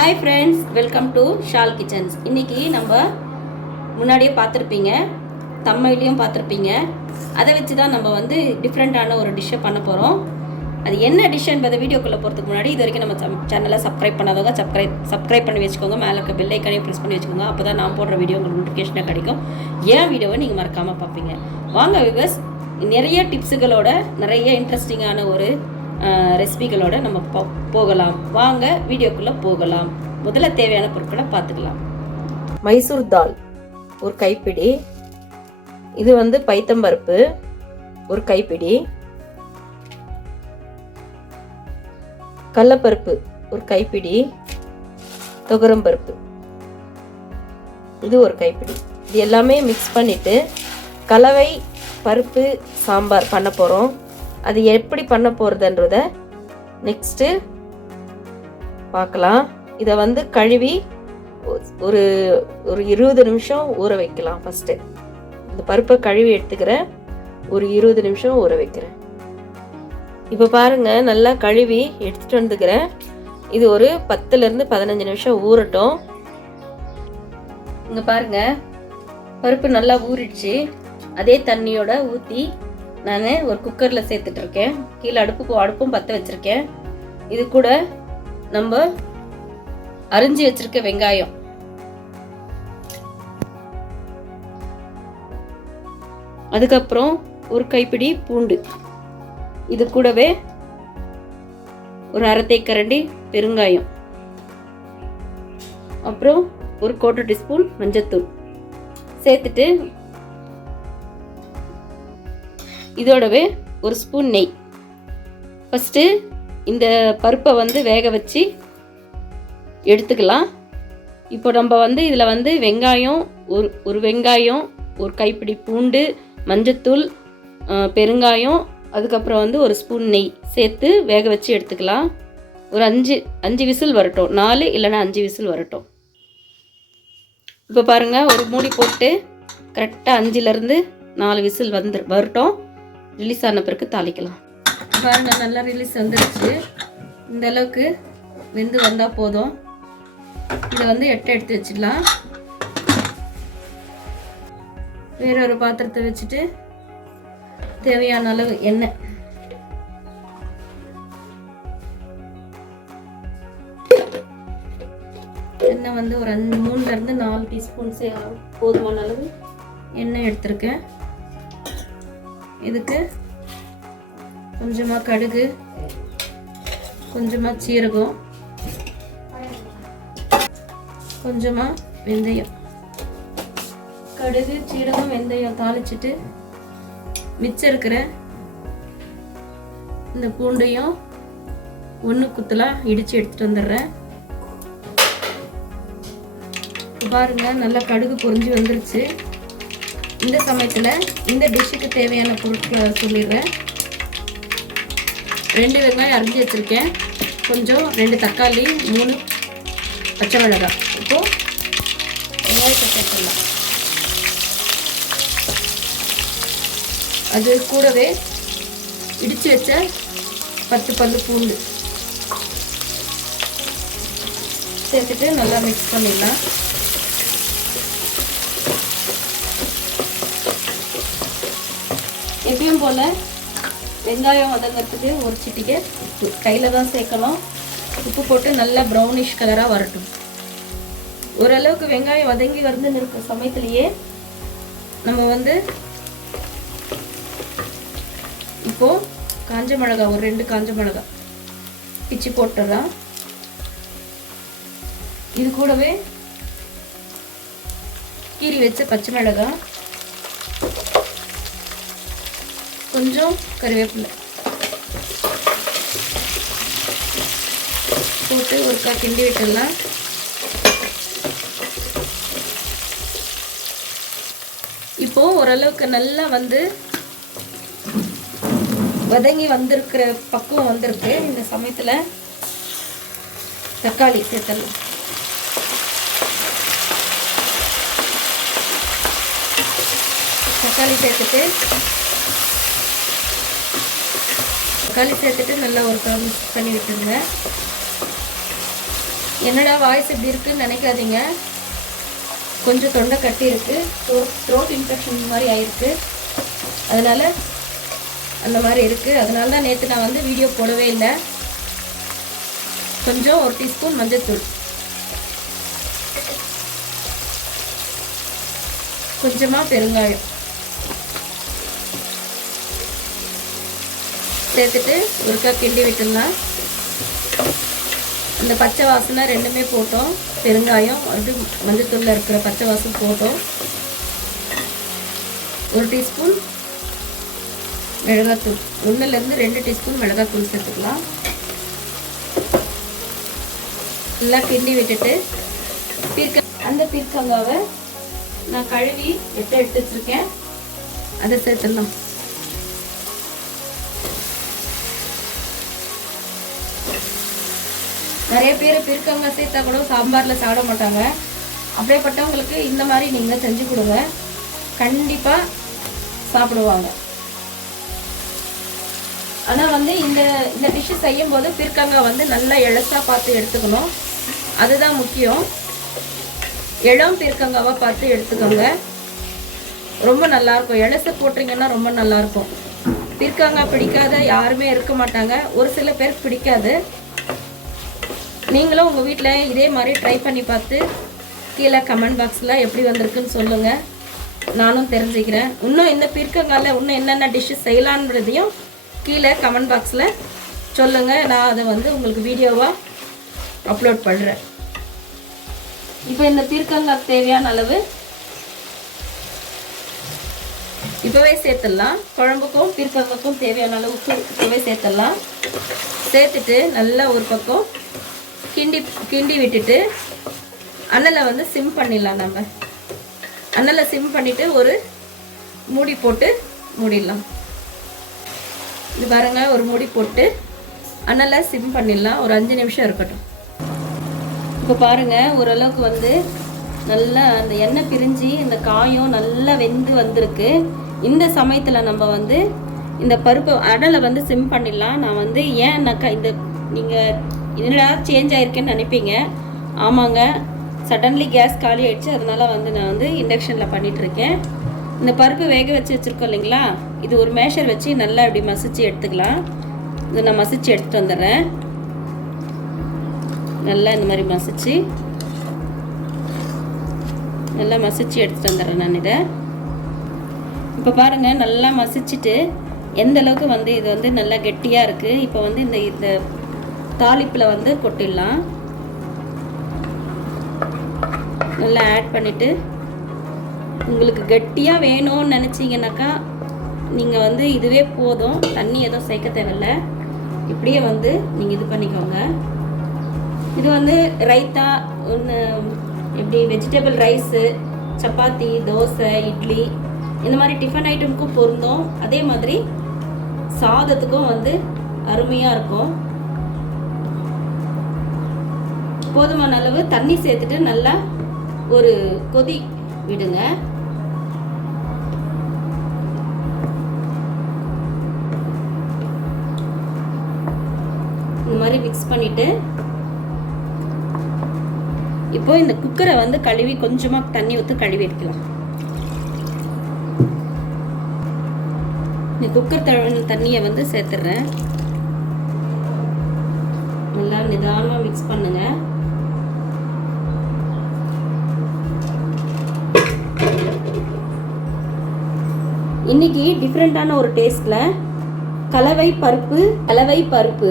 Hi friends welcome to Shal kitchens இன்றைக்கி நம்ம முன்னாடியே பார்த்துருப்பீங்க தம்மையிலையும் பார்த்துருப்பீங்க. அதை வச்சு தான் நம்ம வந்து டிஃப்ரெண்ட்டான ஒரு டிஷ்ஷை பண்ண போகிறோம் அது என்ன டிஷ் என்பதை வீடியோக்குள்ளே போகிறதுக்கு முன்னாடி இது வரைக்கும் நம்ம சேனலை சப்ஸ்கிரைப் பண்ணாதவங்க சப்ஸ்கிரைப் சப்ஸ்கிரைப் பண்ணி வச்சுக்கோங்க. மேலே இருக்க பெல்லைக்கனையும் ப்ரெஸ் பண்ணி வச்சுக்கோங்க. அப்போ தான் நான் போடுற வீடியோ உங்களுக்கு நோட்டிஃபிகேஷனாக கிடைக்கும். ஏன் வீடியோவை நீங்கள் மறக்காமல் பார்ப்பீங்க? வாங்க விவஸ் நிறைய டிப்ஸுகளோட நிறைய இன்ட்ரெஸ்டிங்கான ஒரு ரெசிபிகளோடு நம்ம போகலாம். வாங்க வீடியோக்குள்ளே போகலாம். முதல்ல தேவையான பொருட்களை பார்த்துக்கலாம். மைசூர் தால் ஒரு கைப்பிடி. இது வந்து பைத்தம்பருப்பு ஒரு கைப்பிடி. கடலப்பருப்பு ஒரு கைப்பிடி. துவரம்பருப்பு இது ஒரு கைப்பிடி. இது எல்லாமே மிக்ஸ் பண்ணிவிட்டு கலவை பருப்பு சாம்பார் பண்ண போகிறோம் அது எப்படி பண்ண போகிறதுன்றத நெக்ஸ்ட்டு பார்க்கலாம். இதை வந்து கழுவி ஒரு ஒரு இருபது நிமிஷம் ஊற வைக்கலாம் ஃபஸ்ட்டு இந்த பருப்பை கழுவி எடுத்துக்கிறேன். ஒரு இருபது நிமிஷம் ஊற வைக்கிறேன். இப்போ பாருங்கள் நல்லா கழுவி எடுத்துகிட்டு வந்துக்கிறேன். இது ஒரு பத்துலேருந்து பதினஞ்சு நிமிஷம் ஊறட்டும். இங்கே பாருங்கள் பருப்பு நல்லா ஊறிடுச்சு. அதே தண்ணியோட ஊற்றி நான் ஒரு குக்கரில் சேர்த்துட்ருக்கேன். கீழே அடுப்புக்கு அடுப்பும் பற்ற வச்சுருக்கேன். இது கூட நம்ம அரிஞ்சு வச்சிருக்க வெங்காயம். அதுக்கப்புறம் ஒரு கைப்பிடி பூண்டு. இது கூடவே ஒரு அரை தேக்கரண்டி பெருங்காயம். அப்புறம் ஒரு கோட்டை டீஸ்பூன் மஞ்சத்தூள். சேர்த்துட்டு இதோடவே ஒரு ஸ்பூன் நெய். ஃபஸ்ட்டு இந்த பருப்பை வந்து வேக வச்சு எடுத்துக்கலாம். இப்போ நம்ம வந்து இதில் வந்து வெங்காயம் ஒரு ஒரு வெங்காயம் ஒரு கைப்பிடி பூண்டு மஞ்சத்தூள் பெருங்காயம் அதுக்கப்புறம் வந்து ஒரு ஸ்பூன் நெய் சேர்த்து வேக வச்சு எடுத்துக்கலாம். ஒரு அஞ்சு அஞ்சு விசில் வரட்டும். நாலு இல்லைன்னா அஞ்சு விசில் வரட்டும். இப்போ பாருங்கள் ஒரு மூடி போட்டு கரெக்டாக அஞ்சுலேருந்து நாலு விசில் வந்து வரட்டும். ரிலீஸ் ஆன பிறகு தாளிக்கலாம். பாருங்க நல்லா ரிலீஸ் வந்துருச்சு. இந்த அளவுக்கு வெந்து வந்தால் போதும். இதை வந்து எட்டை எடுத்து வச்சிடலாம். வேற ஒரு பாத்திரத்தை வச்சுட்டு தேவையான அளவு எண்ணெய். எண்ணெய் வந்து ஒரு அஞ்சு மூணுல இருந்து நாலு டீஸ்பூன் போதுமான அளவு எண்ணெய் எடுத்திருக்கேன். இதுக்கு கொஞ்சமாக கடுகு கொஞ்சமாக சீரகம் கொஞ்சமாக வெந்தயம். கடுகு சீரகம் வெந்தயம் தாளிச்சிட்டு மிச்சம் இருக்கிற இந்த பூண்டையும் ஒன்று குத்தலாக இடித்து எடுத்துகிட்டு வந்துடுறேன். பாருங்கள் நல்லா கடுகு பொறிஞ்சு வந்துருச்சு. இந்த சமயத்தில் இந்த டிஷ்ஷுக்கு தேவையான பொருட்களை சொல்லிடுறேன். ரெண்டு வெங்காயம் அரிஞ்சு வச்சுருக்கேன். கொஞ்சம் ரெண்டு தக்காளி மூணு பச்சை மிளகாய். இப்போது வெங்காயத்தை சேர்த்துடலாம் அது கூடவே இடித்து வச்ச பத்து பல்லு பூண்டு சேர்த்துட்டு நல்லா மிக்ஸ் பண்ணிடலாம். எப்பயும் போல். வெங்காயம் வதங்கிறதுக்கு ஒரு சிட்டிக்கு உப்பு. கையில் தான் சேர்க்கணும். உப்பு போட்டு நல்லா ப்ரௌனிஷ் கலராக வரட்டும். ஓரளவுக்கு வெங்காயம் வதங்கி வந்து இருக்க சமயத்துலேயே நம்ம வந்து இப்போது காஞ்ச மிளகா ஒரு ரெண்டு காஞ்ச மிளகா பிச்சு போட்டுடலாம் இது கூடவே கீறி வச்ச பச்சை மிளகாய் கொஞ்சம் கருவேப்பிலை. போட்டு ஒருக்கா கிண்டி விட்டுடலாம். இப்போது ஓரளவுக்கு நல்லா வந்து வதங்கி வந்திருக்கிற பக்குவம் வந்திருக்கு. இந்த சமயத்தில் தக்காளி சேர்த்தலாம் தக்காளி சேர்த்துட்டு தக்காளி சேர்த்துட்டு நல்லா ஒரு மிக்ஸ் பண்ணி விட்டுருங்க. என்னடா வாய்ஸ் இப்படி இருக்குன்னு நினைக்காதீங்க. கொஞ்சம் தொண்டை கட்டி இருக்கு. த்ரோட் இன்ஃபெக்ஷன் மாதிரி ஆயிருக்கு. அதனால அந்த மாதிரி இருக்குது அதனால தான் நேற்று நான் வந்து வீடியோ போடவே இல்லை. கொஞ்சம் ஒரு டீஸ்பூன் மஞ்சத்தூள். கொஞ்சமாக பெருங்காயம். சேர்த்துட்டு ஒருக்கா கிண்டி விட்டுடலாம். அந்த பச்சை வாசனை ரெண்டுமே போட்டோம். பெருங்காயம் அது மஞ்சத்தூளில் இருக்கிற பச்சை வாசம் போட்டோம். ஒரு டீஸ்பூன் மிளகாத்தூள். ஒன்றுலேருந்து ரெண்டு டீஸ்பூன் மிளகாத்தூள் சேர்த்துக்கலாம். நல்லா கிண்டி விட்டுட்டு பீர்க்க அந்த பீர்க்கங்காவை நான் கழுவி எட்ட எடுத்து வச்சுருக்கேன் அதை சேர்த்துடலாம். நிறைய பேர் பிற்கங்க சேர்த்தா கூட சாம்பாரில் சாப்பிட மாட்டாங்க. அப்படியேப்பட்டவங்களுக்கு இந்த மாதிரி நீங்கள் செஞ்சு கொடுங்க. கண்டிப்பாக சாப்பிடுவாங்க. ஆனால் வந்து இந்த இந்த டிஷ்ஷு செய்யும் போது வந்து நல்லா எழசாக பார்த்து எடுத்துக்கணும். அதுதான் முக்கியம். இளம் பிற்கங்காவாக பார்த்து எடுத்துக்கோங்க. ரொம்ப நல்லாயிருக்கும் எழசு போட்டிங்கன்னா ரொம்ப நல்லாயிருக்கும் பிற்கங்காய் பிடிக்காத யாருமே இருக்க மாட்டாங்க. ஒரு சில பேருக்கு பிடிக்காது. நீங்களும் உங்கள் வீட்டில் இதே மாதிரி ட்ரை பண்ணி பார்த்து கீழே கமெண்ட் பாக்ஸில் எப்படி வந்திருக்குன்னு சொல்லுங்கள் நானும் தெரிஞ்சுக்கிறேன். இன்னும் இந்த பீர்க்கங்காயில் இன்னும் என்னென்ன டிஷ்ஷு செய்யலான்றதையும் கீழே கமெண்ட் பாக்ஸில் சொல்லுங்கள் நான் அதை வந்து உங்களுக்கு வீடியோவாக அப்லோட் பண்ணுறேன் இப்போ இந்த பீர்க்கங்காய் தேவையான அளவு இப்போவே சேர்த்துடலாம். குழம்புக்கும் பீர்க்கங்காய்க்கும் தேவையான அளவு உப்பு இப்போவே சேர்த்துடலாம். சேர்த்துட்டு நல்லா ஒரு பக்கம் கிண்டி கிண்டி விட்டுட்டு அனலை வந்து சிம் பண்ணிடலாம் நம்ம. அனலை சிம் பண்ணிவிட்டு ஒரு மூடி போட்டு மூடிடலாம். இது பாருங்க ஒரு மூடி போட்டு அனலை சிம் பண்ணிடலாம். ஒரு அஞ்சு நிமிஷம் இருக்கட்டும். இப்போ பாருங்கள் ஓரளவுக்கு வந்து நல்லா அந்த எண்ணெய் பிரிஞ்சு இந்த காயும் நல்லா வெந்து வந்திருக்கு. இந்த சமயத்தில் நம்ம வந்து இந்த பருப்பு அடலை வந்து சிம் பண்ணிடலாம். நான் வந்து ஏன்னாக்கா இந்த நீங்கள் என்னடா சேஞ்ச் ஆயிருக்கேன்னு நினைப்பீங்க. ஆமாங்க. சடன்லி கேஸ் காலி ஆயிடுச்சு. அதனால வந்து நான் வந்து இண்டக்ஷனில் பண்ணிட்டு இருக்கேன். இந்த பருப்பு வேக வச்சு வச்சுருக்கோம் இல்லைங்களா? இது ஒரு மேஷர் வச்சு நல்லா இப்படி மசிச்சு எடுத்துக்கலாம். இதை நான் மசிச்சு எடுத்துகிட்டு வந்துடுறேன். நல்லா இந்த மாதிரி மசிச்சு. நல்லா மசிச்சு எடுத்துகிட்டு வந்துடுறேன் நான் இதை. இப்போ பாருங்கள் நல்லா மசிச்சுட்டு எந்த அளவுக்கு வந்து இது வந்து நல்லா கெட்டியாக இருக்குது இப்போ வந்து இந்த இந்த தாளிப்பில் வந்து கொட்டிடலாம். நல்லா ஆட் பண்ணிவிட்டு உங்களுக்கு கெட்டியாக வேணும்னு நினச்சிங்கனாக்கா நீங்கள் வந்து இதுவே போதும். தண்ணி எதுவும் சேர்க்க தேவையில்ல. இப்படியே வந்து நீங்கள் இது பண்ணிக்கோங்க. இது வந்து ரைத்தா ஒன்று எப்படி வெஜிடபிள் ரைஸு சப்பாத்தி தோசை இட்லி இந்த மாதிரி டிஃபன் ஐட்டமுக்கும் பொருந்தும். அதே மாதிரி சாதத்துக்கும் வந்து அருமையாக இருக்கும். போதுமான அளவு தண்ணி சேர்த்துட்டு நல்லா ஒரு கொதி விடுங்க. இந்த மாதிரி மிக்ஸ் பண்ணிட்டு இப்போ இந்த குக்கரை வந்து கழுவி கொஞ்சமாக தண்ணி ஊற்றி கழுவி எடுக்கலாம். இந்த குக்கர் தழுவின தண்ணியை வந்து சேர்த்துட்றேன் நல்லா நிதானமாக மிக்ஸ் பண்ணுங்கள் இன்னைக்கு டிஃப்ரெண்ட்டான ஒரு டேஸ்ட்டில் கலவை பருப்பு கலவை பருப்பு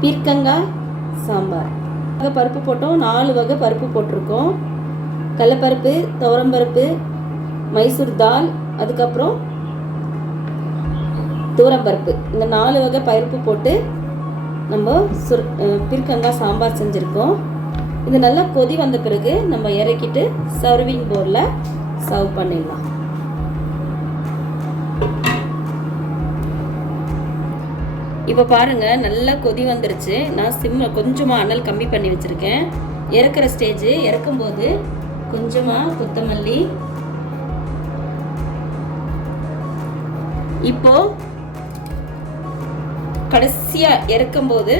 பீர்க்கங்காய் சாம்பார். வகை பருப்பு போட்டோம். நாலு வகை பருப்பு போட்டிருக்கோம். கடலப்பருப்பு துவரம்பருப்பு மைசூர் தால் அதுக்கப்புறம் தூரம்பருப்பு இந்த நாலு வகை பருப்பு போட்டு நம்ம சுர் பீர்க்கங்காய் சாம்பார் செஞ்சுருக்கோம். இது நல்லா கொதி வந்த பிறகு நம்ம இறக்கிட்டு சர்விங் போர்டில் சர்வ் பண்ணிடலாம். இப்போ பாருங்க நல்லா கொதி வந்துருச்சு. நான் சிம்மில் கொஞ்சமாக அனல் கம்மி பண்ணி வச்சுருக்கேன். இறக்குற ஸ்டேஜ் இறக்கும்போது கொஞ்சமாக கொத்தமல்லி. இப்போ கடைசியாக இறக்கும்போது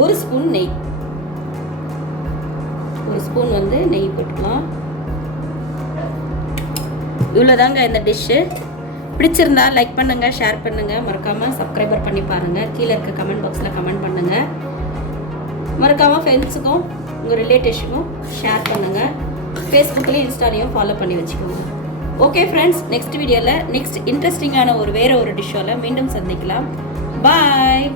ஒரு ஸ்பூன் நெய். ஒரு ஸ்பூன் வந்து நெய் போட்டுக்கலாம். இவ்வளோதாங்க இந்த டிஷ்ஷு பிடிச்சிருந்தா லைக் பண்ணுங்கள் ஷேர் பண்ணுங்கள் மறக்காமல் சப்ஸ்கிரைபர் பண்ணி பாருங்கள் கீழே இருக்க கமெண்ட் பாக்ஸில் கமெண்ட் பண்ணுங்கள் மறக்காமல் ஃப்ரெண்ட்ஸுக்கும் உங்கள் ரிலேட்டிவ்ஸுக்கும் ஷேர் பண்ணுங்கள் ஃபேஸ்புக்லேயும் இன்ஸ்டாலையும் ஃபாலோ பண்ணி வச்சுக்கோங்க. ஓகே ஃப்ரெண்ட்ஸ் நெக்ஸ்ட் வீடியோவில் நெக்ஸ்ட் இன்ட்ரெஸ்டிங்கான ஒரு வேறு ஒரு டிஷ்ஷோவில் மீண்டும் சந்திக்கலாம். பாய்